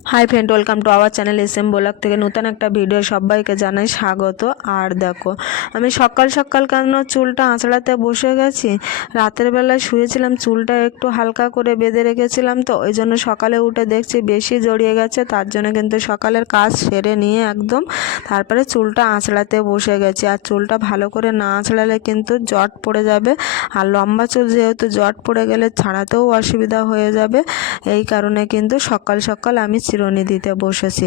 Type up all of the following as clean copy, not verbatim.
Hi friend, welcome to our channel SM blog থেকে নতুন একটা ভিডিও সবাইকে জানাই স্বাগত। আর দেখো, আমি সকাল সকাল কেন চুলটা আঁচড়াতে বসে গেছি। রাতের বেলায় শুয়েছিলাম, চুলটা একটু হালকা করে বেঁধে রেখেছিলাম, তো ওই জন্য সকালে উঠে দেখছি বেশি জড়িয়ে গেছে। তার জন্য কিন্তু সকালের কাজ সেরে নিয়ে একদম তারপরে চুলটা আঁচড়াতে বসে গেছি। আর চুলটা ভালো করে না আঁচড়ালে কিন্তু জট পড়ে যাবে, আর লম্বা চুল যেহেতু জট পড়ে গেলে ছাড়াতেও অসুবিধা হয়ে যাবে। এই কারণে কিন্তু সকাল সকাল আমি চিরুনি দিতে বসেছি।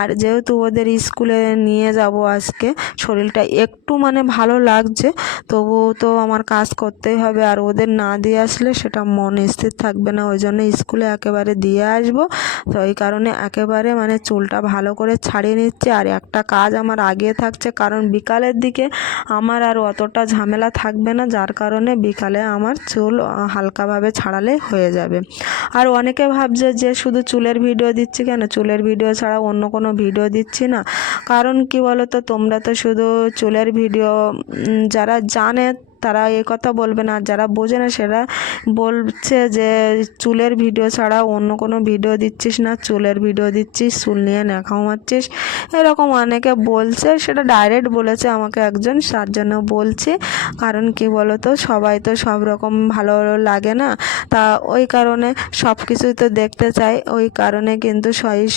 আর যেহেতু ওদের স্কুলে নিয়ে যাব আজকে, শরীরটা একটু ভালো লাগছে, তবুও তো আমার কাজ করতেই হবে। আর ওদের না দিয়ে আসলে সেটা মন স্থির থাকবে না, ওই জন্য স্কুলে একেবারে দিয়ে আসবো। তো এই কারণে একেবারে চুলটা ভালো করে ছাড়িয়ে নিচ্ছে। আর একটা কাজ আমার আগে থাকছে, কারণ বিকালের দিকে আমার আর অতটা ঝামেলা থাকবে না, যার কারণে বিকালে আমার চুল হালকাভাবে ছাড়ালে হয়ে যাবে। আর অনেকে ভাবছে যে শুধু চুলের ভিডিও দিচ্ছি কেন, চুলের ভিডিও ছাড়া অন্য কোনো ভিডিও দিচ্ছি না। কারণ কি বলো তো, তোমরা তো শুধু চুলের ভিডিও যারা জানে তারা এই কথা বলবে না, আর যারা বোঝে না সেটা বলছে যে চুলের ভিডিও ছাড়া অন্য কোনো ভিডিও দিচ্ছিস না, চুলের ভিডিও দিচ্ছিস, চুল নিয়ে ন্যাকাও মারছিস, এরকম অনেকে বলছে। সেটা ডাইরেক্ট বলেছে আমাকে একজন, তার জন্য বলছি। কারণ কি বলো তো, সবাই তো সব রকম ভালো লাগে না, তা ওই কারণে সব কিছুই তো দেখতে চাই। ওই কারণে কিন্তু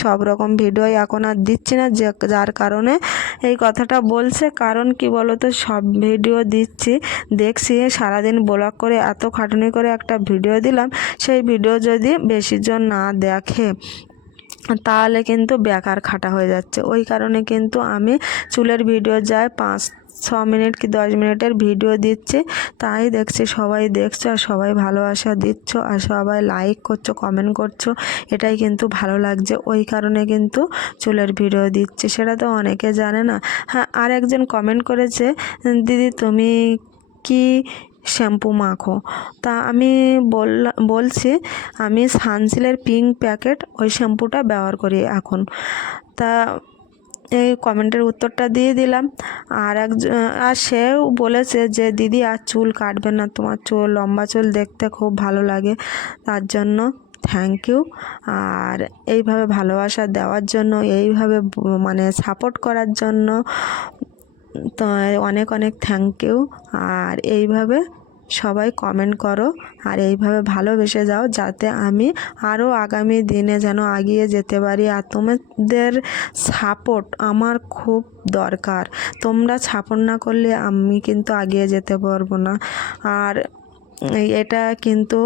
সব রকম ভিডিও এখন আর দিচ্ছি না, যার কারণে এই কথাটা বলছে। কারণ কি বলো তো, সব ভিডিও দিচ্ছি, দেখছি সারাদিন ব্লগ করে এত খাটুনি করে একটা ভিডিও দিলাম, সেই ভিডিও যদি বেশি জন না দেখে তাহলে কিন্তু বেকার খাটা হয়ে যাচ্ছে। ওই কারণে কিন্তু আমি চুলের ভিডিও যায় 5-6 মিনিট কি 10 মিনিটের ভিডিও দিচ্ছি, তাই দেখছি সবাই দেখছো, আর সবাই ভালোবাসা দিচ্ছ, আর সবাই লাইক করছো, কমেন্ট করছো, এটাই কিন্তু ভালো লাগছে। ওই কারণে কিন্তু চুলের ভিডিও দিচ্ছি, সেটা তো অনেকে জানে না। হ্যাঁ, আর একজন কমেন্ট করেছে, দিদি তুমি কি শ্যাম্পু মাখো? তা আমি বলছি আমি সানসিল্কের পিঙ্ক প্যাকেট ওই শ্যাম্পুটা ব্যবহার করি এখন। তা এই কমেন্টের উত্তরটা দিয়ে দিলাম। আর সেও বলেছে যে দিদি আর চুল কাটবে না, তোমার চুল লম্বা চুল দেখতে খুব ভালো লাগে, তার জন্য থ্যাংক ইউ। আর এইভাবে ভালোবাসা দেওয়ার জন্য, এইভাবে সাপোর্ট করার জন্য তো অনেক অনেক থ্যাংক ইউ। আর এইভাবে সবাই কমেন্ট করো, আর এইভাবে ভালোবেসে যাও, যাতে আমি আরও আগামী দিনে যেন এগিয়ে যেতে পারি। আর তোমাদের সাপোর্ট আমার খুব দরকার, তোমরা সাপোর্ট না করলে আমি কিন্তু এগিয়ে যেতে পারবো না। আর এটা কিন্তু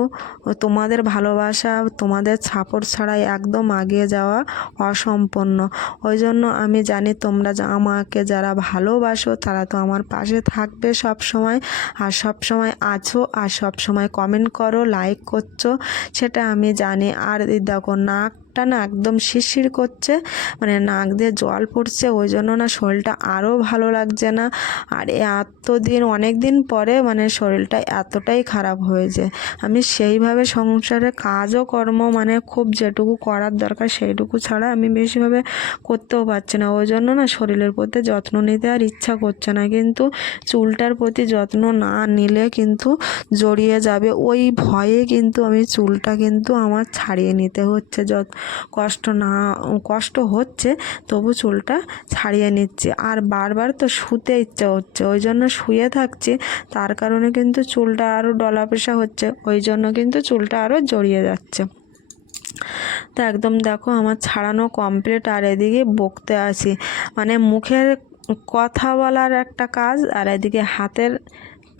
তোমাদের ভালোবাসা, তোমাদের সাপোর্ট ছাড়াই একদম এগিয়ে যাওয়া অসম্পূর্ণ। ওই জন্য আমি জানি তোমরা আমাকে যারা ভালোবাসো তারা তো আমার পাশে থাকবে সব সময়, আর সব সময় আছো, আর সব সময় কমেন্ট করো, লাইক করছো, সেটা আমি জানি। আর দেখো নাকটা না একদম শিরশির করছে, নাক দিয়ে জল পড়ছে, ওই জন্য না শরীরটা আরও ভালো লাগছে না। আর এতদিন অনেক দিন পরে শরীরটা এতটাই খারাপ হয়েছে, আমি সেইভাবে সংসারে কাজও কর্ম খুব যেটুকু করার দরকার সেইটুকু ছাড়া আমি বেশিভাবে করতেও পারছি না। ওই জন্য না শরীরের প্রতি যত্ন নিতে আর ইচ্ছা করছে না, কিন্তু চুলটার প্রতি যত্ন না নিলে কিন্তু জড়িয়ে যাবে, ওই ভয়ে কিন্তু আমি চুলটা কিন্তু আমার ছাড়িয়ে নিতে হচ্ছে। কষ্ট হচ্ছে, তবু চুলটা ছাড়িয়ে নিচ্ছি। আর বারবার তো শুতে ইচ্ছা হচ্ছে, ওই জন্য শুয়ে থাকছি, তার কারণে কিন্তু চুলটা আরও ডলা পেশা হচ্ছে, ওই জন্য কিন্তু চুলটা আরও জড়িয়ে যাচ্ছে। তো একদম দেখো আমার ছাড়ানো কমপ্লিট। আর এদিকে বকতে আসি, মুখের কথা বলার একটা কাজ, আর এদিকে হাতের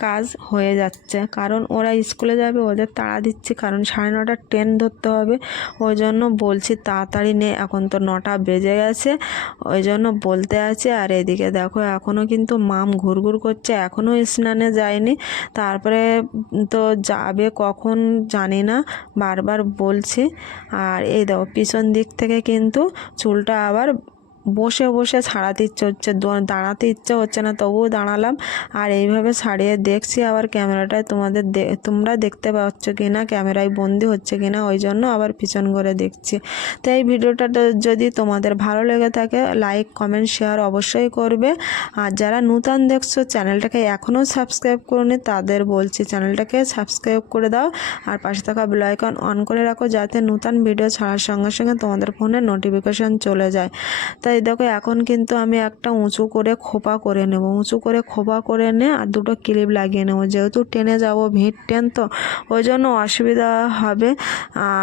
কাজ হয়ে যাচ্ছে। কারণ ওরা স্কুলে যাবে, ওদের তাড়া দিচ্ছি, কারণ 9:30 ট্রেন ধরতে হবে। ওই জন্য বলছি তাড়াতাড়ি নে, এখন তো 9টা বেজে গেছে, ওই জন্য বলতে আছে। আর এদিকে দেখো এখনও কিন্তু মাম ঘুরঘুর করছে, এখনও স্নানে যায়নি, তারপরে তো যাবে কখন জানি না, বারবার বলছি। আর এই দেখো পিছন দিক থেকে কিন্তু চুলটা আবার বসে বসে ছাড়াতে ইচ্ছে হচ্ছে, দাঁড়াতে ইচ্ছে হচ্ছে না, তবুও দাঁড়ালাম আর এইভাবে ছাড়িয়ে দেখছি আবার ক্যামেরাটায় তোমরা দেখতে পাচ্ছ কি না, ক্যামেরায় বন্দি হচ্ছে কি না, ওই জন্য আবার পিছন করে দেখছি। তো এই ভিডিওটা যদি তোমাদের ভালো লেগে থাকে লাইক কমেন্ট শেয়ার অবশ্যই করবে। আর যারা নতুন দেখছো চ্যানেলটাকে এখনও সাবস্ক্রাইব করোনি তাদের বলছি চ্যানেলটাকে সাবস্ক্রাইব করে দাও আর পাশে থাকা বেল আইকন অন করে রাখো, যাতে নতুন ভিডিও ছাড়ার সঙ্গে সঙ্গে তোমাদের ফোনে নোটিফিকেশান চলে যায়। তাই দেখো এখন কিন্তু আমি একটা উঁচু করে খোপা করে নেব, উঁচু করে খোপা করে নে আর দুটো ক্লিপ লাগিয়ে নেব, যেহেতু টেনে যাব ভিড় টেন তো ওই জন্য অসুবিধা হবে।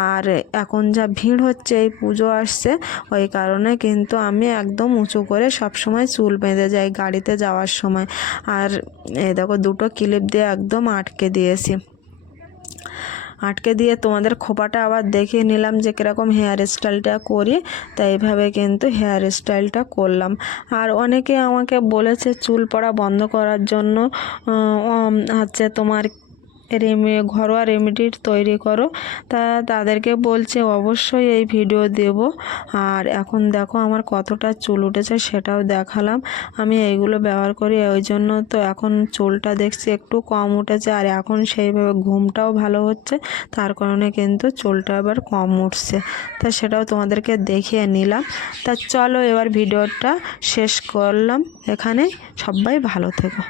আর এখন যা ভিড় হচ্ছে, এই পুজো আসছে ওই কারণে কিন্তু আমি একদম উঁচু করে সব সময় চুল বেঁধে যাই গাড়িতে যাওয়ার সময়। আর এই দেখো দুটো ক্লিপ দিয়ে একদম আটকে দিয়েছি, আটকে দিয়ে তোমাদের খোপাটা আবার দেখিয়ে নিলাম যে কীরকম হেয়ার স্টাইলটা করি। তাই এইভাবে কিন্তু হেয়ার স্টাইলটা করলাম। আর অনেকে আমাকে বলেছে চুল পড়া বন্ধ করার জন্য হচ্ছে তোমার ঘরোয়া রেমেডি তৈরি করো। তাদেরকে বলছে অবশ্যই এই ভিডিও দেব। আর এখন দেখো আমার কতটা চুল উঠেছে সেটাও দেখালাম। আমি এইগুলো ব্যবহার করি, ওই জন্য তো এখন চুলটা দেখছি একটু কম উঠেছে। আর এখন সেইভাবে ঘুমটাও ভালো হচ্ছে, তার কারণে কিন্তু চুলটা আবার কম উঠছে। তা সেটাও তোমাদেরকে দেখিয়ে নিলাম। তা চলো এবার ভিডিওটা শেষ করলাম এখানে। সবাই ভালো থেকো।